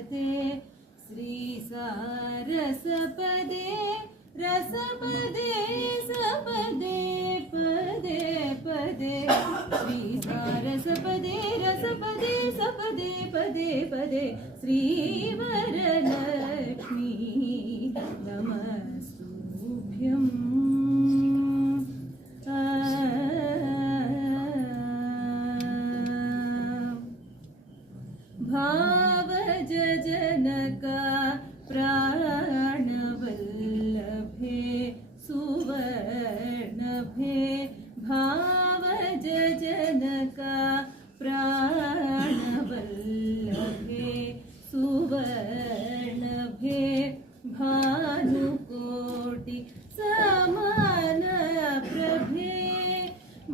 श्री सारसपदे रसपदे सपदे पदे पदे श्री सारसपदे रसपदे सपदे पदे पदे श्री वरलक्ष्मी नमस्तुभ्यं भावज जनका प्राणवल्लभे सुवर्णभे भावज जनका प्राणवल्लभे सुवर्णभे भानुकोटि समानप्रभे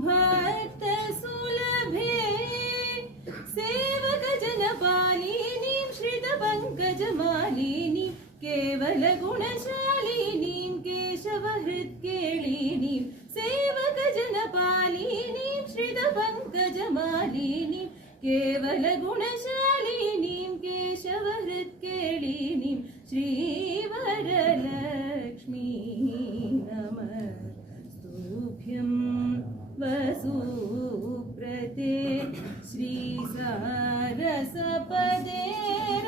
भक्तसुलभे सेवकजनपालिनीं श्रितपङ्कजमालिनीं केवलगुणशालिनीं केशवहृत्केलिनीं सेवकजनपालिनीं श्रितपङ्कजमालिनीं केवलगुणशालिनीं केशवहृत्केलिनीं श्रीवरलक्ष्मी नमस्तुभ्यं वसुप्रदे श्री सारसपदे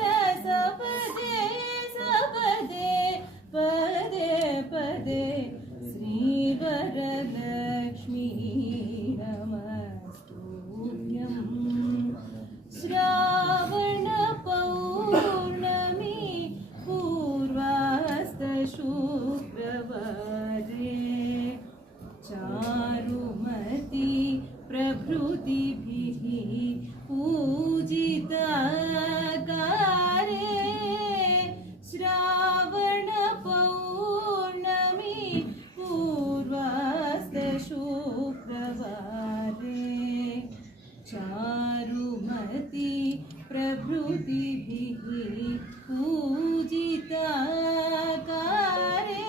रसपदे सपदे पदे पदे श्री वरलक्ष्मी नमस्तुभ्यं श्रावण पौर्णमी पूर्वास्त शुक्रवारे चारुमती प्रभृतिभिः पूजिता कारे श्रावण पौर्णमी पूर्वास्त शुक्रवारे चारुमती प्रभृतिभिः पूजिता कारे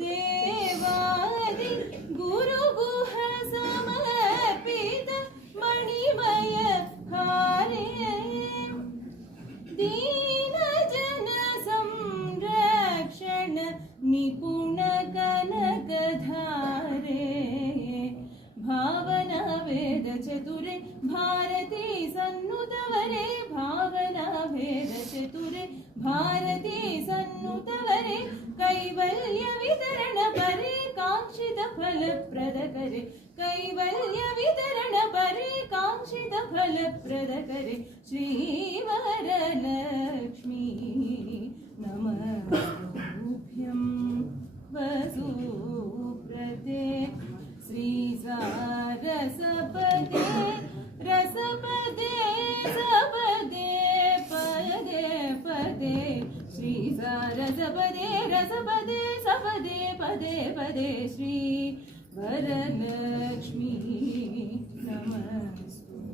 देवादि गुरुगुह समर्पित मणिमय हारे दीनजन संरक्षण निपुण कनकधारे भावना वेद चतुरे भारती सन्नुतवरे भावना वेद चतुरे भारती सन्नुतवरे कैवल्य वितरण परे कांक्षित फल प्रद करे कैवल्य वितरण परे कांक्षित फल प्रद करे श्री वरलक्ष्मी नमस्तुभ्यं वसुप्रदे श्री सारसपदे रसपदे सपदे पदे पदे श्री सारसपदे रसपदे सपदे पदे पदे श्री वरलक्ष्मी नमस्तुभ्यं